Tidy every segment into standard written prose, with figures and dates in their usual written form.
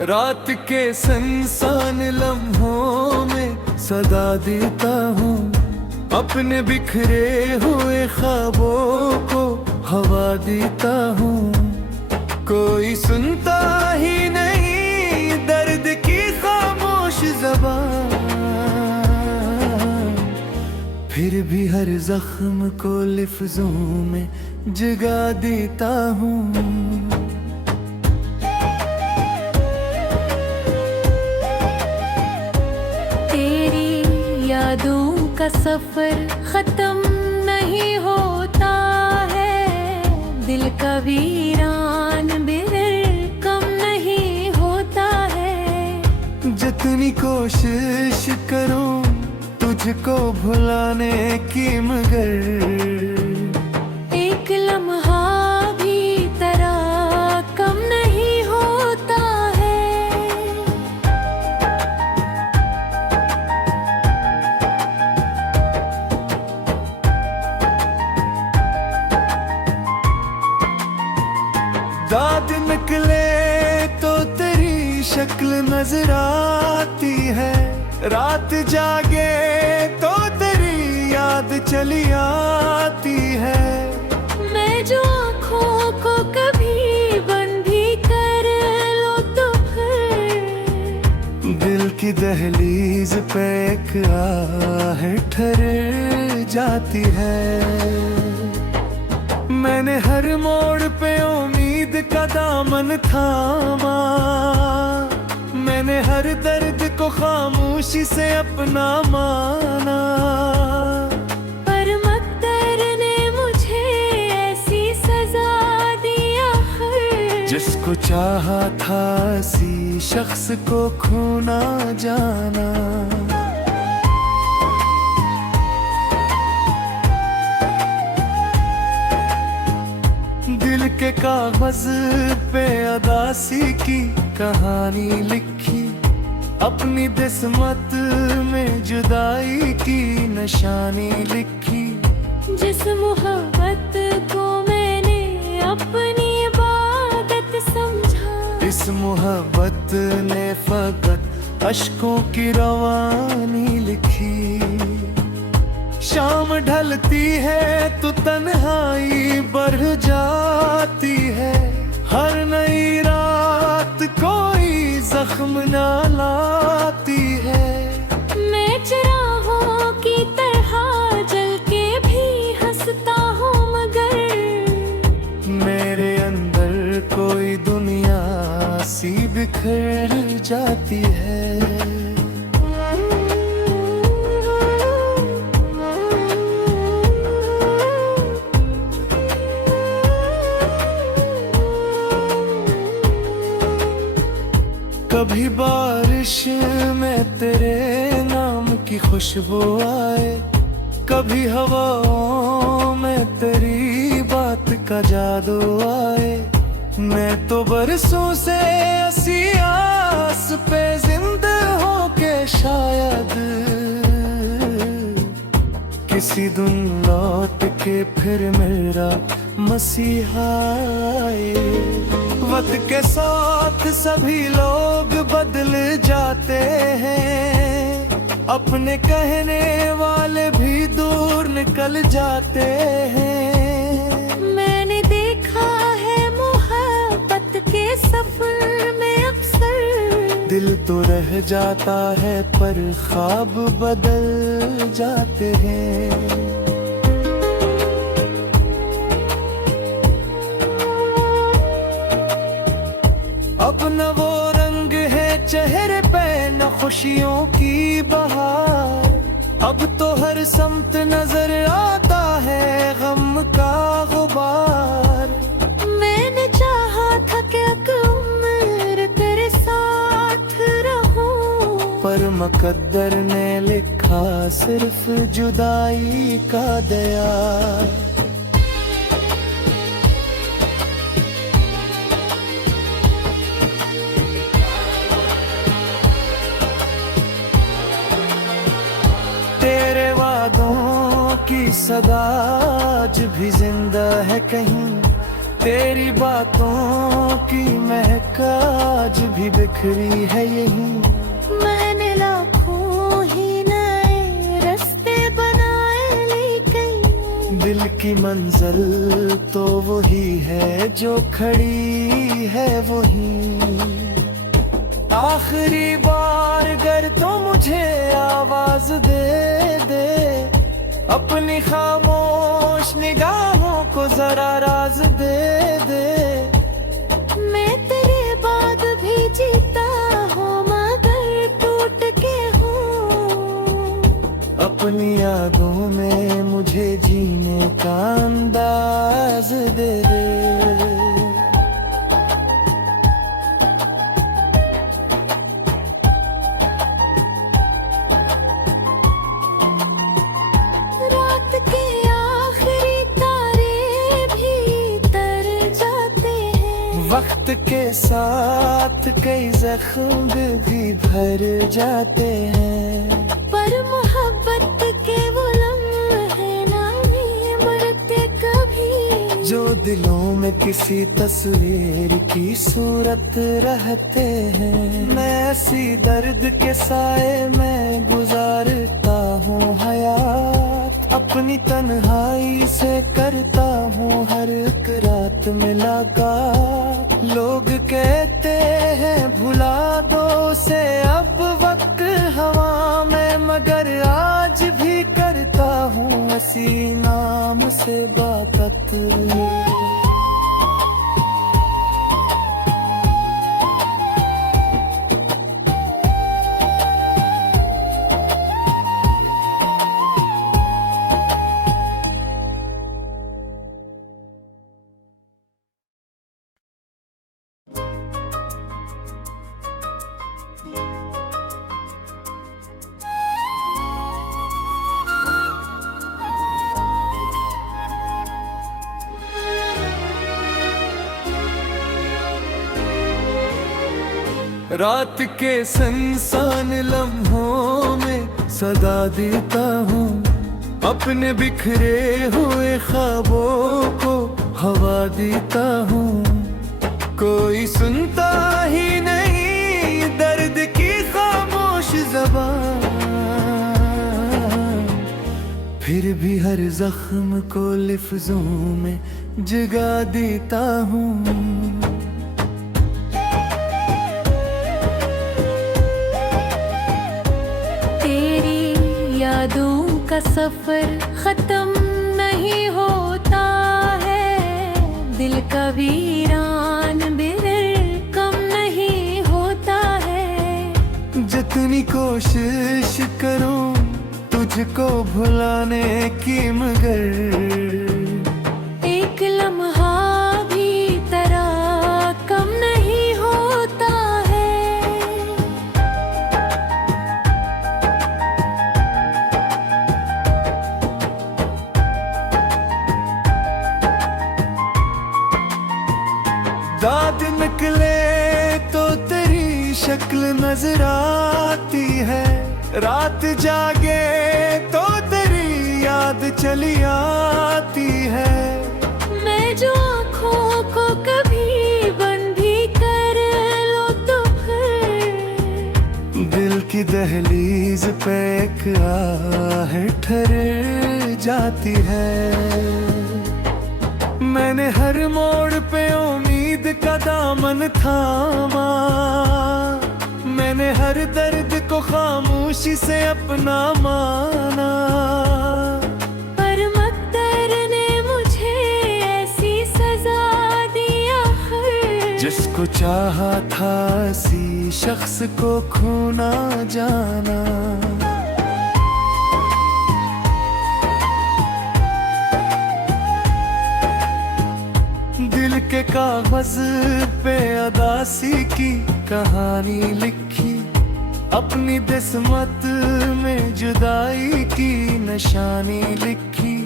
रात के सुनसान लम्हों में सदा देता हूँ, अपने बिखरे हुए ख्वाबों को हवा देता हूँ। कोई सुनता ही नहीं दर्द की खामोश ज़बान, फिर भी हर जख्म को लफ्जों में जगा देता हूँ। तेरी यादों का सफर खत्म नहीं होता है, दिल का वीरान बिरर कम नहीं होता है। जितनी कोशिश करूं तुझको भुलाने की, मगर एक लम्हा भी तेरा कम नहीं होता है। दाद निकले तो तेरी शक्ल नजर आती है, रात जागे तो तेरी याद चली आती है। मैं जो आँखों को कभी बंद भी कर लो तो फिर दिल की दहलीज पे एक आहट ठहर जाती है। मैंने हर मोड़ पे उम्मीद का दामन थामा, मैंने हर दर्द को खामोशी से अपना माना। पर मकदर ने मुझे ऐसी सजा दी आखिर, जिसको चाहा था इसी शख्स को खो ना जाना। दिल के कागज पे अदासी की कहानी लिखी, अपनी किस्मत में जुदाई की निशानी लिखी। जिस मोहब्बत को मैंने अपनी इबादत समझा, इस मोहब्बत ने फकत अश्कों की रवानी लिखी। शाम ढलती है तो तन्हाई बढ़ जाती है, हर नई रात कोई जख्म ना लाती है। मैं चिरागों की तरह जल के भी हंसता हूँ, मगर मेरे अंदर कोई दुनिया सी बिखर जाती है। कभी बारिश में तेरे नाम की खुशबू आए, कभी हवाओं में तेरी बात का जादू आए। मैं तो बरसों से ऐसी आस पे जिंदा हूँ के शायद किसी दिन लौट के फिर मेरा मसीहा आए। वक्त के साथ सभी लोग बदल जाते हैं, अपने कहने वाले भी दूर निकल जाते हैं। मैंने देखा है मोहब्बत के सफर में अक्सर, दिल तो रह जाता है पर ख्वाब बदल जाते हैं। अब न वो रंग है चेहरे पे न खुशियों की बहार, अब तो हर समत नजर आता है गम का गुबार। मैंने चाहा था कि एक उम्र तेरे साथ रहूं, पर मुकद्दर ने लिखा सिर्फ जुदाई का दया। तेरे वादों की सदा आज भी जिंदा है कहीं, तेरी बातों की महक आज भी बिखरी है यही। मैंने लाखों ही नए रास्ते बनाए, लेकिन दिल की मंजिल तो वही है जो खड़ी है वही। आखिरी बार गर तो मुझे आवाज दे दे, अपनी खामोश निगाहों को जरा राज दे दे। मैं तेरे बाद भी जीता हूँ मगर टूट के हूँ। अपनी यादों में मुझे जीने का अंदाज दे दे। रात के आखिरी तारे भी तर जाते हैं, वक्त के साथ कई जख्म भी भर जाते हैं। पर मोहब्बत के वो लम्हे नहीं मरते कभी, जो दिलों में किसी तस्वीर की सूरत रहते हैं। मैं ऐसी दर्द के साए में गुजारता हूँ हयात, अपनी तन्हाई से करता हूँ हर एक रात मुलाकात। लोग कहते हैं भुला दो उसे अब वक्त हवा में, मगर आज भी करता हूँ हसी नाम से बात। रात के सुनसान लम्हों में सदा देता हूँ, अपने बिखरे हुए ख्वाबों को हवा देता हूँ। कोई सुनता ही नहीं दर्द की खामोश ज़बान, फिर भी हर जख्म को लफ्जों में जगा देता हूँ। यादों का सफर खत्म नहीं होता है, दिल का वीरान बिरर कम नहीं होता है। जितनी कोशिश करूं तुझको भुलाने की, मगर एक लम्हा भी तेरा कम नहीं होता है। दाद निकले तो तेरी शक्ल नजर आती है, रात जागे तो तेरी याद चली आती है। मैं जो आँखों को कभी बंद भी कर लो तो फिर दिल की दहलीज पे एक आहट ठहर जाती है। मैंने हर मोड़ पे उम्मीद का दामन थामा, मैंने हर दर्द को खामोशी से अपना माना। पर मकदर ने मुझे ऐसी सजा दी आखिर, जिसको चाहा था सी शख्स को खोना जाना। दिल के कागज पे अदासी की कहानी लिखी, अपनी किस्मत में जुदाई की निशानी लिखी।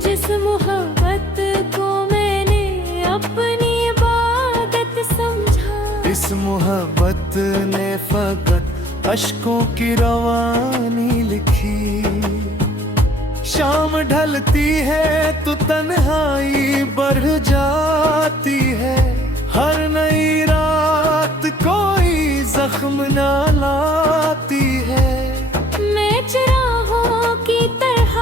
जिस मोहब्बत को मैंने अपनी इबादत समझा, इस मोहब्बत ने फकत अश्कों की रवानी लिखी। शाम ढलती है तो तन्हाई बढ़ जाती है, हर नई रात जख्म ना लाती है। मैं चिरागों की तरह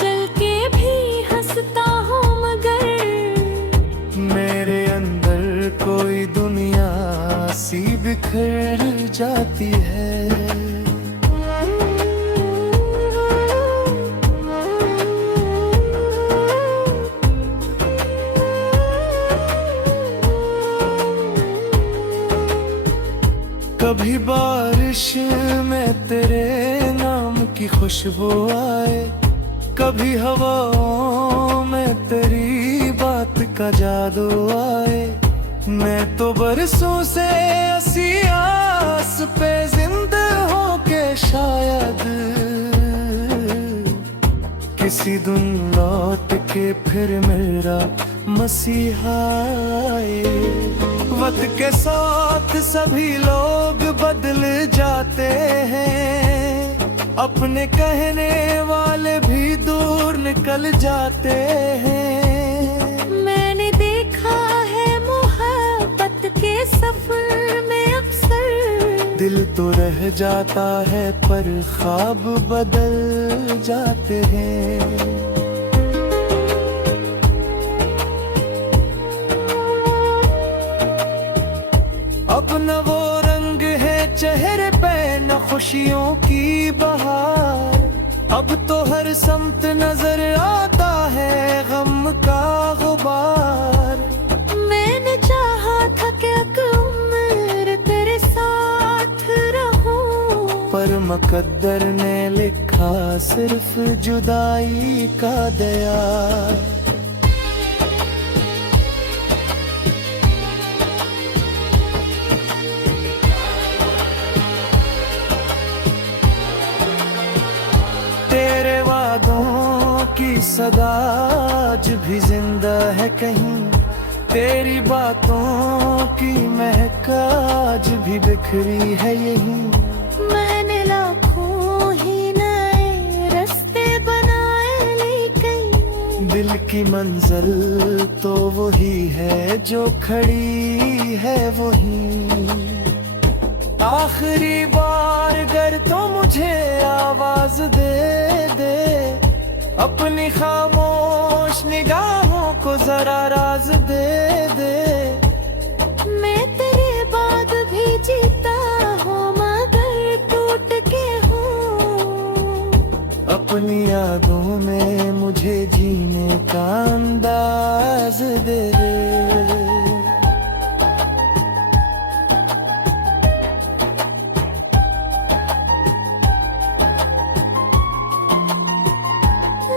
जल के भी हंसता हूँ, मगर मेरे अंदर कोई दुनिया सी बिखर जाती है। कभी बारिश में तेरे नाम की खुशबू आए, कभी हवाओं में तेरी बात का जादू आए। मैं तो बरसों से ऐसी आस पे जिंदा हूँ के शायद किसी दिन लौट के फिर मेरा मसीहा आए। वक्त के साथ सभी लोग बदल जाते हैं, अपने कहने वाले भी दूर निकल जाते हैं। मैंने देखा है मोहब्बत के सफर में अक्सर, दिल तो रह जाता है पर ख्वाब बदल जाते हैं। अब न वो रंग है चेहरे पे न खुशियों की बहार, अब तो हर समत नजर आता है गम का गुबार। मैंने चाहा था कि एक उम्र तेरे साथ रहूं, पर मुकद्दर ने लिखा सिर्फ जुदाई का दया। तेरे वादों की सदा आज भी जिंदा है कहीं, तेरी बातों की महक आज भी बिखरी है यहीं। मैंने लाखों ही नए रास्ते बनाए, लेकिन दिल की मंजिल तो वही है जो खड़ी है वहीं। आखिरी बार अगर तो मुझे आवाज दे दे, अपनी खामोश निगाहों को जरा राज दे दे। मैं तेरे बाद भी जीता हूँ मगर टूट के हूँ। अपनी यादों में मुझे जीने का अंदाज दे दे।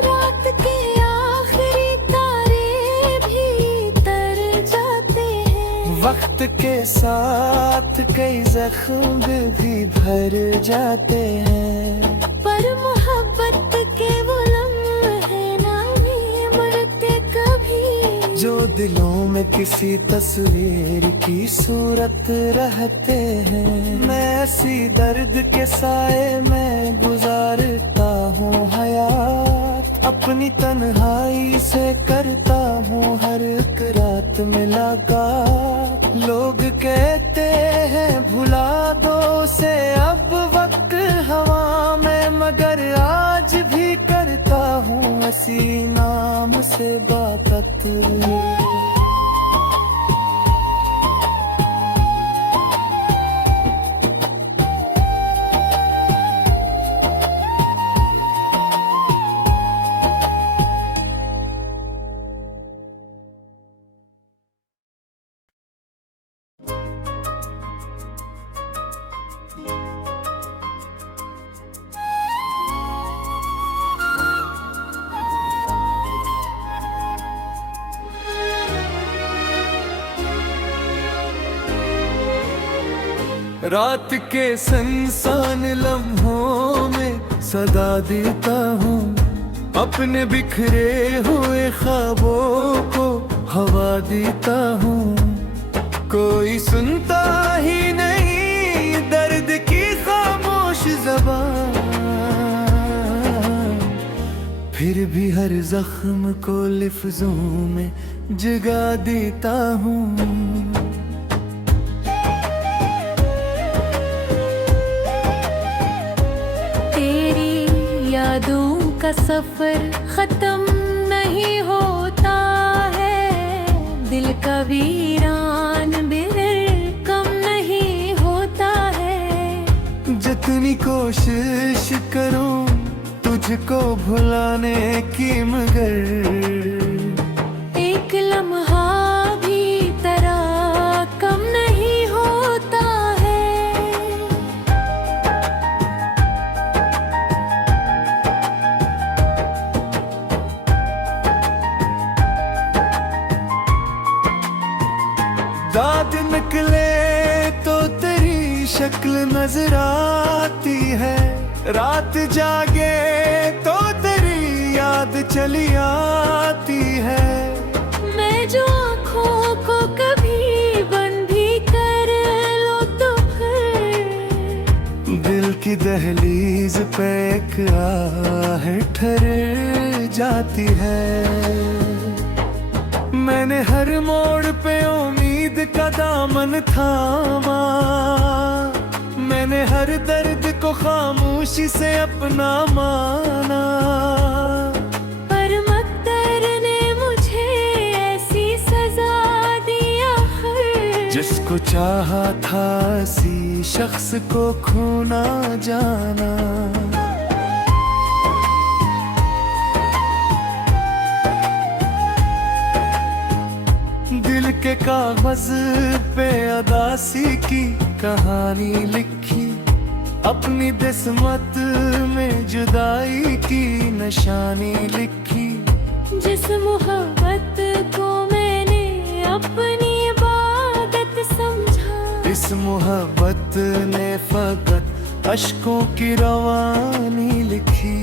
रात के आखिरी तारे भी तर जाते हैं, वक्त के साथ कई जख्म भी भर जाते हैं, पर मोहब्बत के वो लम्हे नहीं मरते कभी, जो दिलों में किसी तस्वीर की सूरत रहते हैं। मैं ऐसी दर्द के साए में गुजारता हूँ हयात, अपनी तन्हाई से करता हूँ हर एक रात मुलाकात। लोग कहते हैं भुला दो से अब वक्त हवा में, मगर आज भी करता हूँ ऐसी नाम से बात। रात के सुनसान लम्हों में सदा देता हूँ, अपने बिखरे हुए ख्वाबों को हवा देता हूँ। कोई सुनता ही नहीं दर्द की खामोश ज़बान, फिर भी हर जख्म को लफ्जों में जगा देता हूँ। यादों का सफर खत्म नहीं होता है, दिल का वीरान बिरर कम नहीं होता है। जितनी कोशिश करूं तुझको भुलाने की, मगर एक लम्हा भी तेरा कम नहीं होता है। दाद निकले तो तेरी शक्ल नजर आती है, रात जागे तो तेरी याद चली आती है। मैं जो आँखों को कभी बंद भी कर लो तो फिर दिल की दहलीज पे एक आह ठहर जाती है। मैंने हर मोड़ पे उम्मीद का दामन थामा, मैंने हर दर्द को खामोशी से अपना माना, पर मकदर ने मुझे ऐसी सजा दी आखिर। जिसको चाहा था इसी शख्स को खोना जाना। दिल के कागज पे अदासी की कहानी लिखी, अपनी किस्मत में जुदाई की निशानी लिखी। जिस मोहब्बत को मैंने अपनी इबादत समझा, इस मोहब्बत ने फकत अश्कों की रवानी लिखी।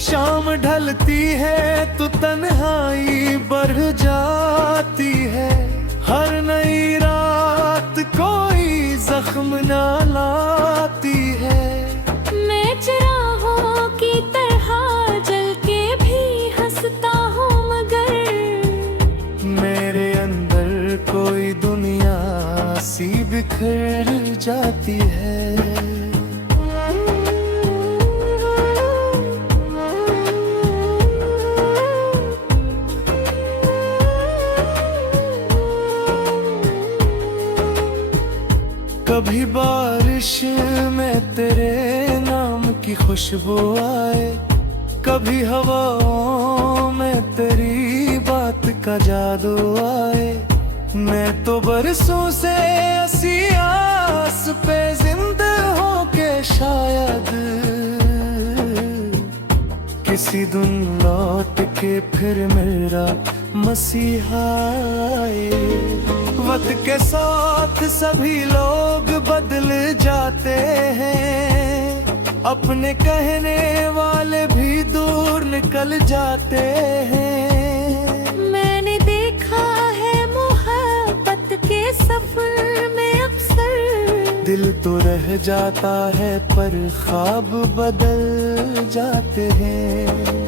शाम ढलती है तो तन्हाई बढ़ जाती है, हर नई रात कोई जख्म ना लाती है। मैं चिरागों की तरह जल के भी हंसता हूँ, मगर मेरे अंदर कोई दुनिया सी बिखर जाती है। कभी बारिश में तेरे नाम की खुशबू आए, कभी हवाओं में तेरी बात का जादू आए। मैं तो बरसों से ऐसी आस पे जिंदा हूँ के शायद किसी दिन लौट के फिर मेरा मसीहा आए। वक्त के साथ सभी लोग बदल जाते हैं, अपने कहने वाले भी दूर निकल जाते हैं। मैंने देखा है मोहब्बत के सफर में अक्सर, दिल तो रह जाता है पर ख्वाब बदल जाते हैं।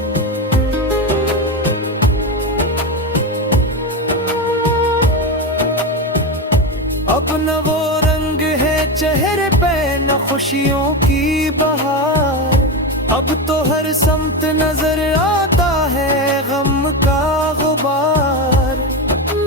अब न वो रंग है चेहरे पे न खुशियों की बहार, अब तो हर समत नजर आता है गम का गुबार।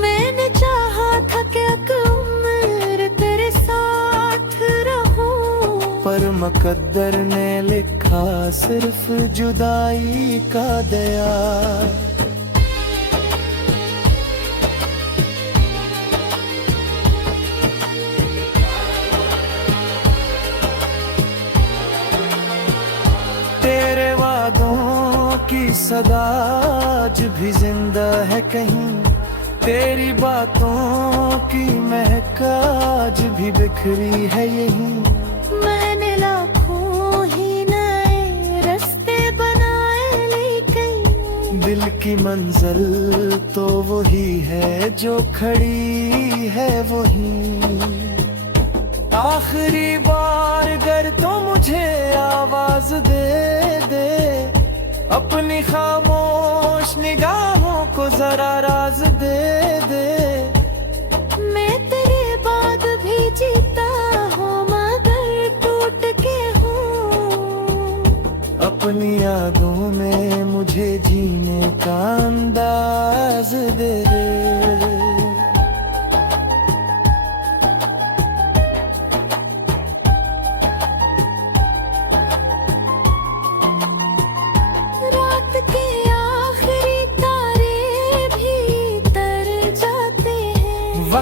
मैंने चाहा था कि एक उम्र तेरे साथ रहूं, पर मुकद्दर ने लिखा सिर्फ जुदाई का दया। तेरे वादों की सदा आज भी जिंदा है कहीं, तेरी बातों की महक आज भी बिखरी है यहीं। मैंने लाखों ही नए रास्ते बनाए, लेकिन दिल की मंजिल तो वही है जो खड़ी है वहीं। आखिरी बार अगर तो मुझे आवाज दे दे, अपनी खामोश निगाहों को जरा राज दे दे। मैं तेरे बाद भी जीता हूँ मगर टूट के हूँ।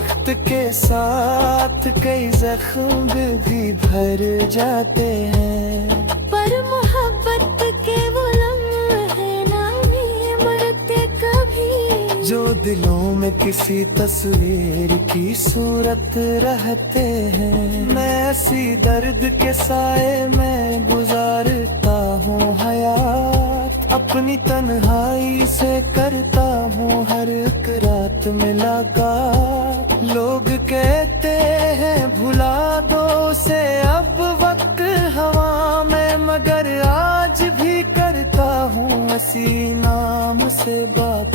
वक्त के साथ कई जख्म भी भर जाते हैं, पर मोहब्बत के वो लम्हे नहीं मरते कभी। जो दिलों में किसी तस्वीर की सूरत रहते हैं। मैं ऐसी दर्द के साए में गुजारता हूँ हयात, अपनी तन्हाई से करता हूँ हर एक रात मुलाकात। लोग कहते हैं भुला दो उसे अब वक्त हवा में, मगर आज भी करता हूँ हसी नाम से बात।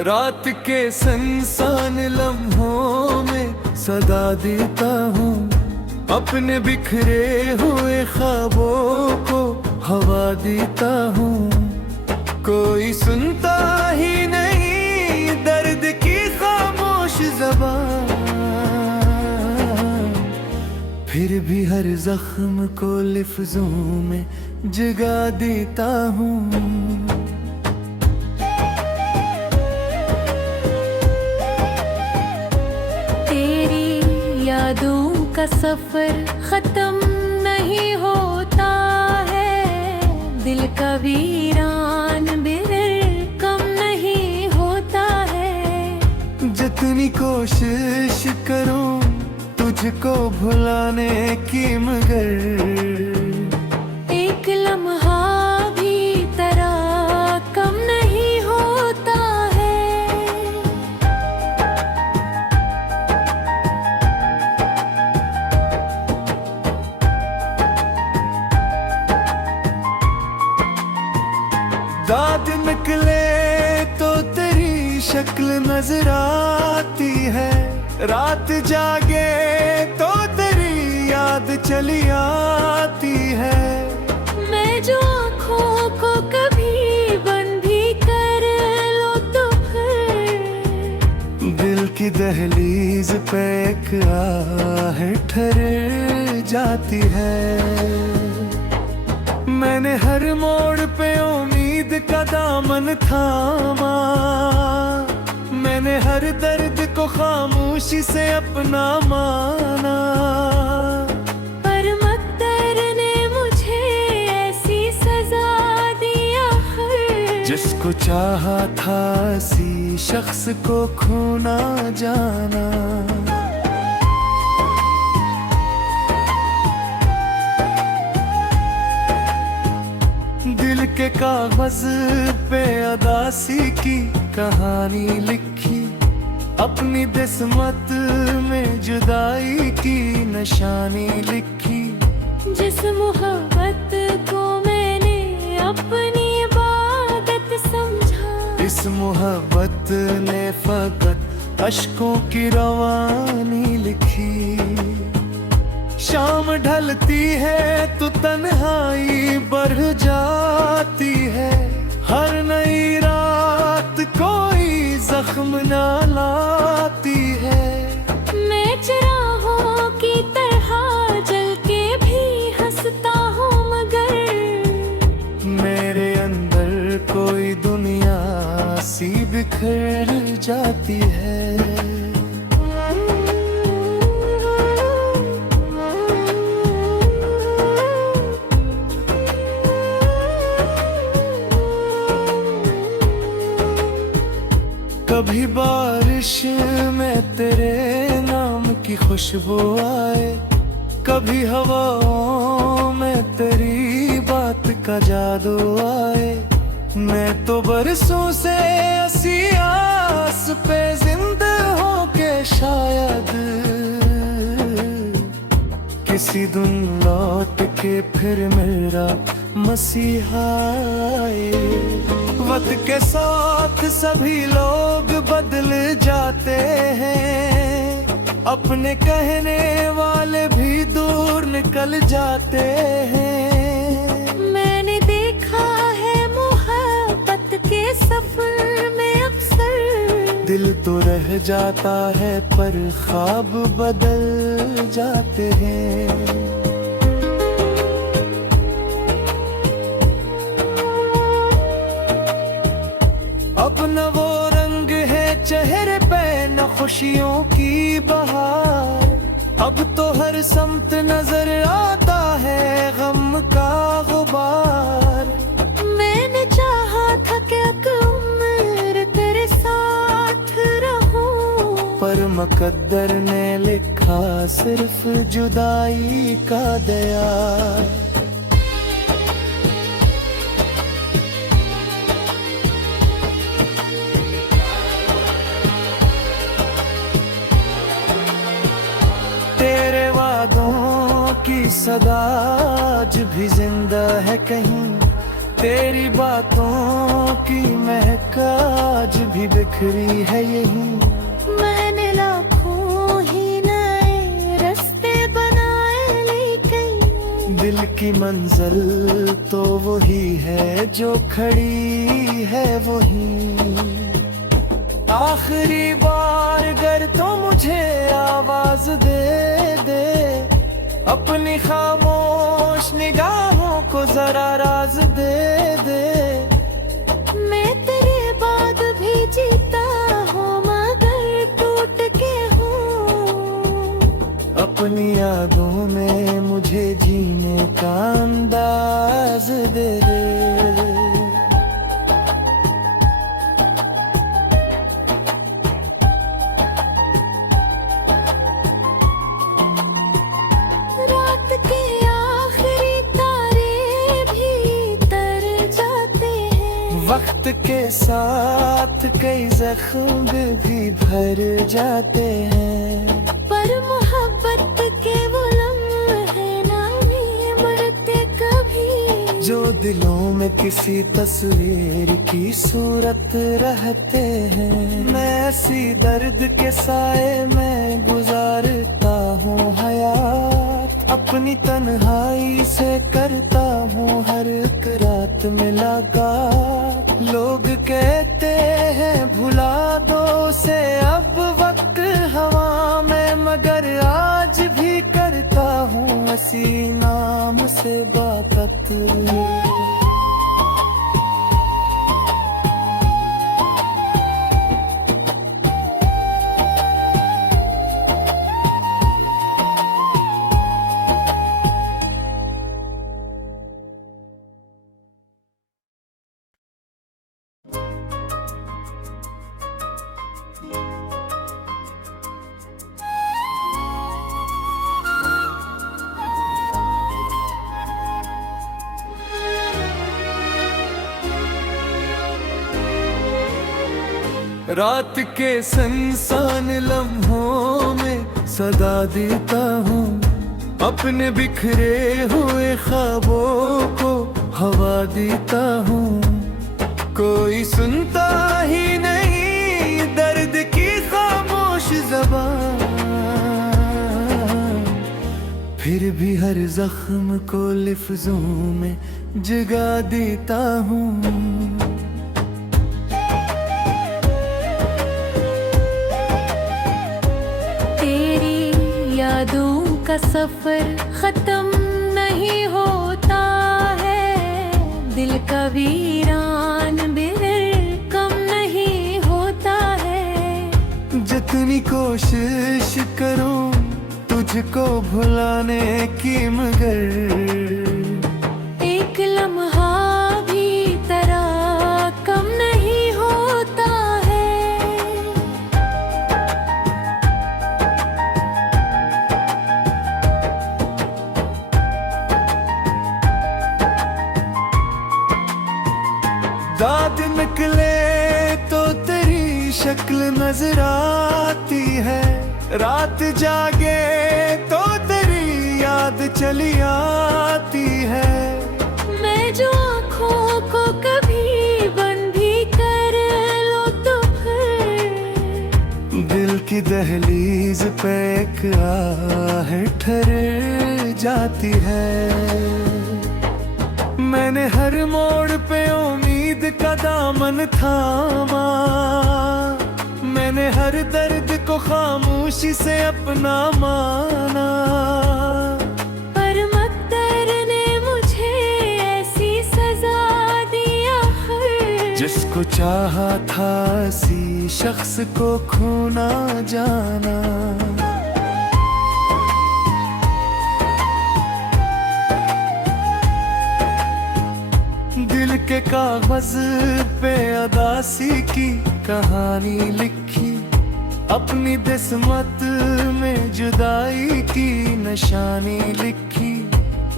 रात के सुनसान लम्हों में सदा देता हूँ, अपने बिखरे हुए ख्वाबों को हवा देता हूँ। कोई सुनता ही नहीं दर्द की खामोश ज़बान, फिर भी हर जख्म को लफ्जों में जगा देता हूँ। यादों का सफर खत्म नहीं होता है, दिल का वीरान बिरर कम नहीं होता है। जितनी कोशिश करूं तुझको भुलाने की, मगर एक लम्हा भी तेरा कम नहीं होता है। दाद निकले तो तेरी शक्ल नजर आती है, रात जागे तो तेरी याद चली आती है। मैं जो आँखों को कभी बंद भी कर लो तो फिर दिल की दहलीज पे एक आहट ठहर जाती है। मैंने हर मोड़ पे उम्मीद का दामन थामा, मैंने हर दर्द को खामोशी से अपना माना। पर मकदर ने मुझे ऐसी सजा दी आखिर, जिसको चाहा था इसी शख्स को खोना जाना। दिल के कागज पे अदासी की कहानी लिखी, अपनी किस्मत में जुदाई की निशानी लिखी। जिस मोहब्बत को मैंने अपनी इबादत समझा, इस मोहब्बत ने फकत अश्कों की रवानी लिखी। शाम ढलती है तो तन्हाई बढ़ जाती है, हर नई रात कोई जख्म ना लाती है। मैं चिरागों की तरह जल के भी हंसता हूँ, मगर मेरे अंदर कोई दुनिया सी बिखर जाती है। कभी बारिश में तेरे नाम की खुशबू आए, कभी हवाओं में तेरी बात का जादू आए। मैं तो बरसों से ऐसी आस पे जिंदा हूँ के शायद किसी दिन लौट के फिर मेरा मसीहा आए। वक्त के साथ सभी लोग बदल जाते हैं, अपने कहने वाले भी दूर निकल जाते हैं। मैंने देखा है मोहब्बत के सफर में अक्सर, दिल तो रह जाता है पर ख्वाब बदल जाते हैं। अब न वो रंग है चेहरे पे न खुशियों की बहार, अब तो हर समत नजर आता है गम का गुबार। मैंने चाहा था कि एक उम्र तेरे साथ रहूं, पर मुकद्दर ने लिखा सिर्फ जुदाई का दया। तेरे वादों की सदा आज भी जिंदा है कहीं, तेरी बातों की महक आज भी बिखरी है यहीं। मैंने लाखों ही नए रास्ते बनाए, लेकिन दिल की मंजिल तो वही है जो खड़ी है वहीं। आखिरी बार अगर तो मुझे आवाज दे दे, अपनी खामोश निगाहों को जरा राज दे दे। मैं तेरे बाद भी जीता हूँ मगर टूट के हूँ, अपनी यादों में मुझे जीने का अंदाज दे दे। रात के आखिरी तारे भी तर जाते हैं, वक्त के साथ कई जख्म भी भर जाते हैं, पर मोहब्बत के वो लम्हे नहीं मरते कभी, जो दिलों में किसी तस्वीर की सूरत रहते हैं। मैं ऐसी दर्द के साए में गुजारता हूँ हयात, अपनी तन्हाई से करता हूँ हर एक रात में मुलाकात। लोग कहते हैं भुला दो उसे अब वक्त हवा में, मगर आज भी करता हूँ इसी नाम से बात। रात के सुनसान लम्हों में सदा देता हूँ, अपने बिखरे हुए ख्वाबों को हवा देता हूँ। कोई सुनता ही नहीं दर्द की खामोश ज़बान, फिर भी हर जख्म को लफ्जों में जगा देता हूँ। यादों का सफर खत्म नहीं होता है, दिल का वीरान बिर कम नहीं होता है। जितनी कोशिश करूं तुझको भुलाने की, मगर एक लम्हा भी तेरा कम नहीं होता है। दांत निकले तो तेरी शक्ल नजर आती है, रात जागे तो तेरी याद चली आती है। मैं की दहलीज पे एक आहट ठहर जाती है। मैंने हर मोड़ पे उम्मीद का दामन थामा, मैंने हर दर्द को खामोशी से अपना माना। पर मकदर ने मुझे ऐसी सजा दी आखिर, जिसको चाहा था इसी शख्स को खोना जाना। दिल के कागज पे अदासी की कहानी लिखी, अपनी किस्मत में जुदाई की निशानी लिखी।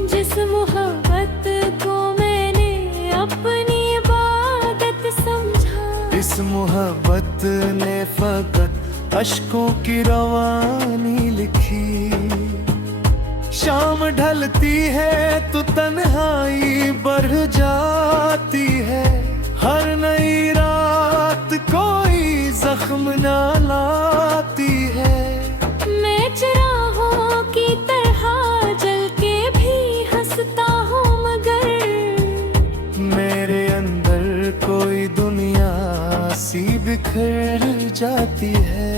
जिस मोहब्बत को मैंने अपनी इबादत समझा, इस मोहब्बत ने फकत अश्कों की रवानी लिखी। शाम ढलती है तो तन्हाई बढ़ जाती है, हर नई रात कोई जख्म ना लाती है। मैं चिरागों की तरह जल के भी हंसता हूँ, मगर मेरे अंदर कोई दुनिया सी बिखर जाती है।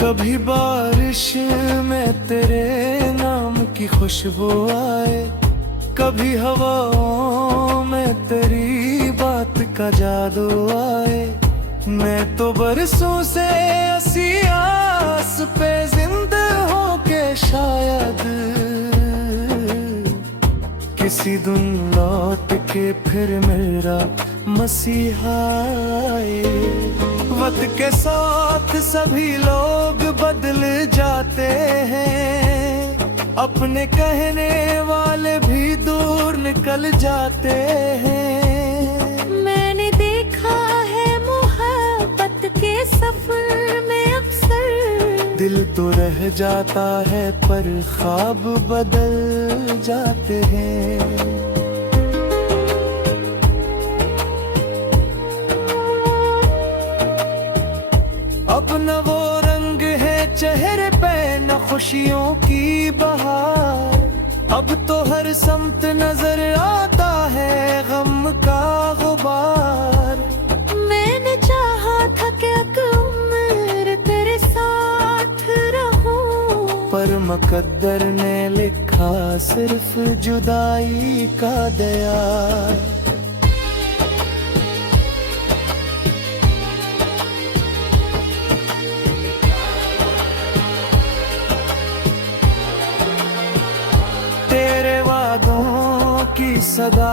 कभी बारिश में तेरे नाम की खुशबू आए, कभी हवाओं में तेरी बात का जादू आए। मैं तो बरसों से ऐसी आस पे जिंदा हूँ के शायद किसी दिन लौट के फिर मेरा मसीहा आए। वक्त के साथ सभी लोग बदल जाते हैं, अपने कहने वाले भी दूर निकल जाते हैं। मैंने देखा है मोहब्बत के सफर में अक्सर, दिल तो रह जाता है पर ख्वाब बदल जाते हैं। अब न वो रंग है चेहरे पे न खुशियों की बहार, अब तो हर समत नजर आता है गम का गुबार। मैंने चाहा था कि एक उम्र तेरे साथ रहूं, पर मुकद्दर ने लिखा सिर्फ जुदाई का दया। तेरे वादों की सदा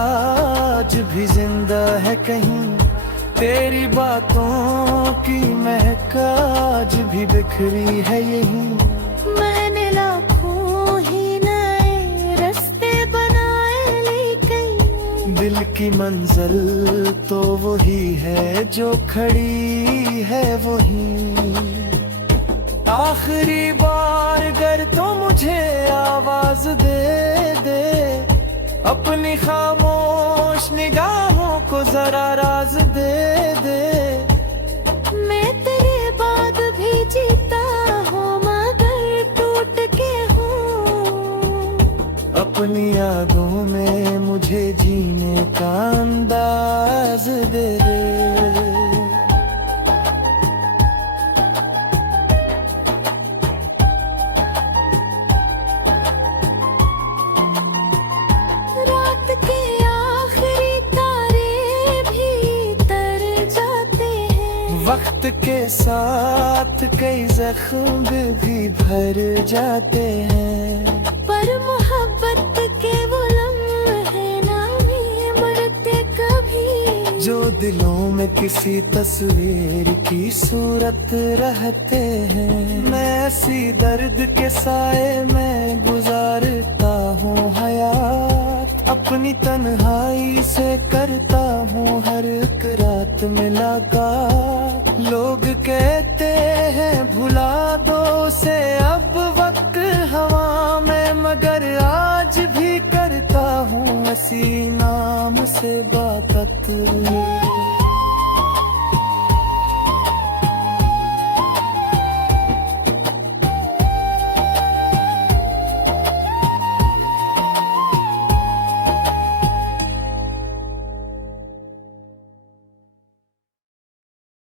आज भी जिंदा है कहीं, तेरी बातों की महक आज भी बिखरी है यहीं। मैंने लाखों ही नए रास्ते बनाए, लेकिन दिल की मंजिल तो वही है जो खड़ी है वहीं। आखिरी बार अगर तो मुझे आवाज दे दे, अपनी खामोश निगाहों को जरा राज दे दे। मैं तेरे बाद भी जीता हूँ, मगर टूट के हूँ। अपनी यादों में मुझे जीने का अंदाज दे दे। रात के आखिरी तारे भी तर जाते हैं, वक्त के साथ कई जख्म भी भर जाते हैं। पर मोहब्बत के वो लम्हे ना भी मरते कभी, जो दिलों में किसी तस्वीर की सूरत रहते हैं। मैं ऐसी दर्द के साए में गुजारता हूँ हयात, अपनी तन्हाई से करता हूँ हर एक रात मुलाकात। लोग कहते हैं भुला दो उसे अब वक्त किसी नाम से बात